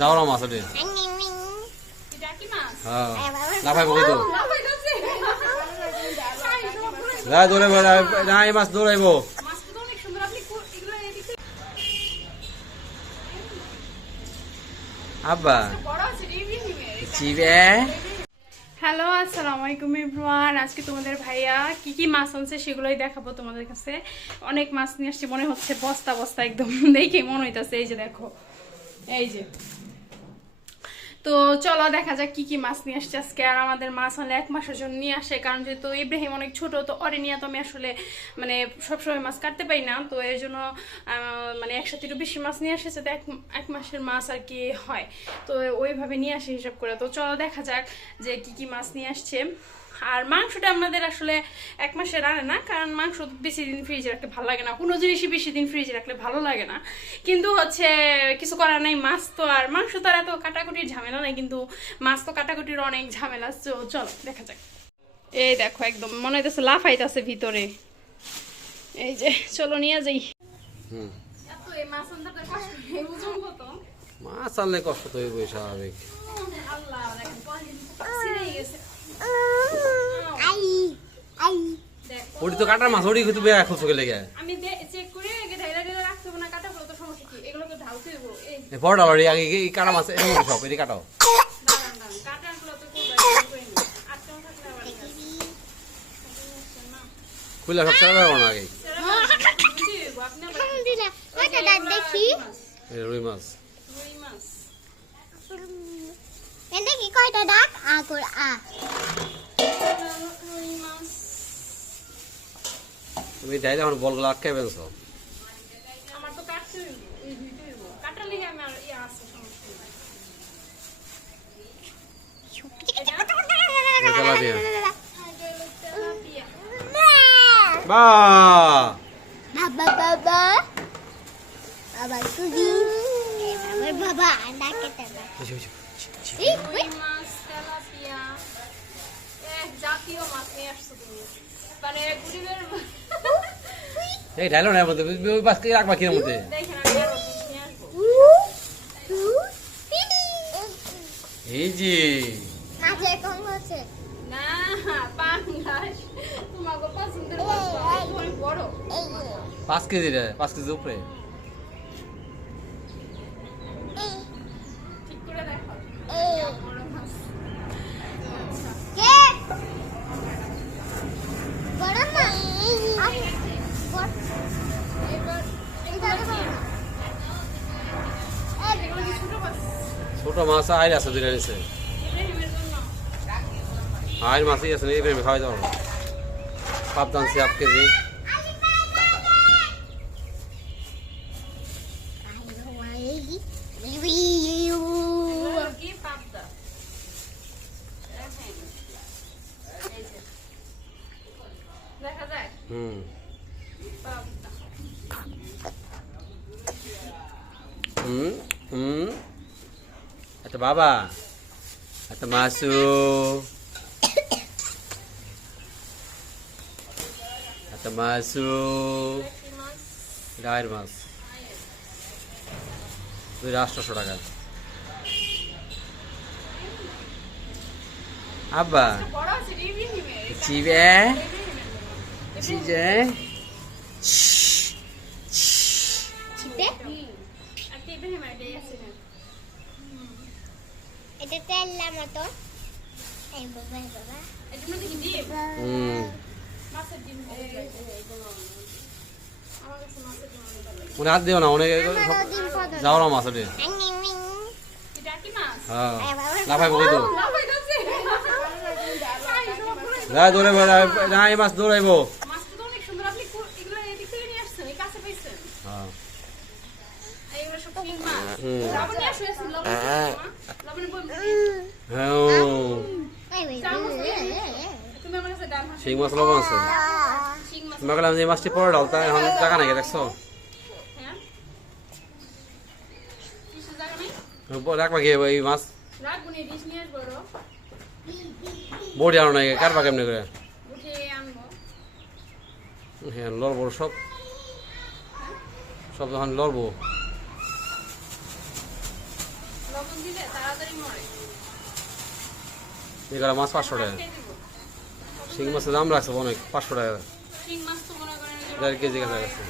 মাছ মাছ হ্যাঁ। বকে তো মাছ দৌড়াইব। হ্যালো, আসসালামু আলাইকুম, এভরিওয়ান। আজকে তোমাদের ভাইয়া কি কি মাছ আনছে সেগুলোই দেখাবো তোমাদের কাছে। অনেক মাছ নিয়ে আসছে, মনে হচ্ছে বস্তা বস্তা একদম। দেখে মনে হইতাছে, এই যে দেখো। এই যে। তো চলো দেখা যাক কি কি মাছ নিয়ে আসছে আজকে। আর আমাদের মাছ হলে এক মাসের জন্য নিয়ে আসে, কারণ যেহেতু ইব্রাহিম অনেক ছোট, তো অরে নিয়ে তো আমি আসলে মানে সবসময় মাছ কাটতে পারি না। তো এর জন্য মানে একসাথে একটু বেশি মাছ নিয়ে আসে যাতে এক এক মাসের মাছ আর কি হয়। তো ওইভাবে নিয়ে আসে হিসাব করে। তো চলো দেখা যাক যে কি কি মাছ নিয়ে আসছে। আর মাংসটা আমাদের আসলে এক মাসে রানে না, কারণ মাংস বেশি দিন ফ্রিজে রাখতে ভালো লাগে না। কোনো জিনিসই বেশি দিন ফ্রিজে রাখলে ভালো লাগে না। কিন্তু হচ্ছে, কিছু করার নাই মাছ তো, আর মাংস তো আর এত কাটাকুটির ঝামেলা নাই কিন্তু মাছ তো কাটাকুটির অনেক ঝামেলা তো চলো দেখা যাক। এই দেখো একদম মনে হইতেছে লাফাইতেছে ভিতরে। এই যে চলো নিয়ে যাই। হুম। এত এই মাছ আনলে কষ্ট তো হইবই স্বাভাবিক। আল্লাহ দেখেন ছিঁড়েই গেছে। দেখো। ওটি তো কাটার মাছ ওটি বেয়া খুব চোখে লেগে আমি চেক করে আগে ঢাইলা ঢাইলা রাখতে হবে না কাটা পড়ে তো সমস্যা কি এগুলোকে ঢালতে দেবো এই বড় ডালারি আগে কাটা মাছ এই সব এটি কাটাও। খুলে সব চালা না আগে। রুই মাছ। এটা কি কয়টা ডাক? আ করে আ। তুমি যাই যখন বলগুলো আটকে পেয়েছ এই রুই মাছ তেলাপিয়া এক জাতীয় মাছ নিয়ে আসছো তুমি মানে গরিবের এই ঢাইলো না মধ্যে ওই রাখবা কিনা মধ্যে দেখেন আমি আরও কিছু নিয়ে আসব মাঝে কোন হচ্ছে? না পাঙ্গাস তোমাকে পছন্দের বড়। কেজি রে পাঁচ কেজি উপরে। ছোট মাছ আইর আছে দুইটা নিচে আইর মাছই আছে এই প্রেমে খাওয়াই যাব। পাবদান সে আট কেজি। হুম। হুম হুম। একটা মাসু একটা মাসু কি মাছ গায়ের মাছ দুই আটশোশো টাকা আব্বা আছে ইব্রাহিমের চিবে ইব্রাহিমের চিজে ছিপে আর কি ইব্রাহিমের এটাই আছে না এটা তেললা মতো। মনে হাত দিও না অনেক মাছ ওটি নিং হ্যাঁ লাফাই তো। যা দৌড়াইব এই মাছ দৌড়াইব মাছটা তো অনেক সুন্দর আপনি কো- এগুলো এদিক থেকে নিয়ে আসছেন এই কাছে পাইছেন হ্যাঁ আর এগুলো সব শিং মাছ লবণ আছে তোমাকে যে মাছটি পরে ডালতা এখন জায়গা নাকি দেখছ রাখবা কি এই মাছ। বড়ি আনো নাকি কাটবা কেমনি করে হ্যাঁ লড়বো সব সব যখন লড়বো লবণ লবণ দিলে তাড়াতাড়ি মরে। এগারো মাছ পাঁচশো টাকা। শিং মাছের দাম রাখছে অনেক পাঁচশো টাকা। দেড় কেজি কাছাকাছি।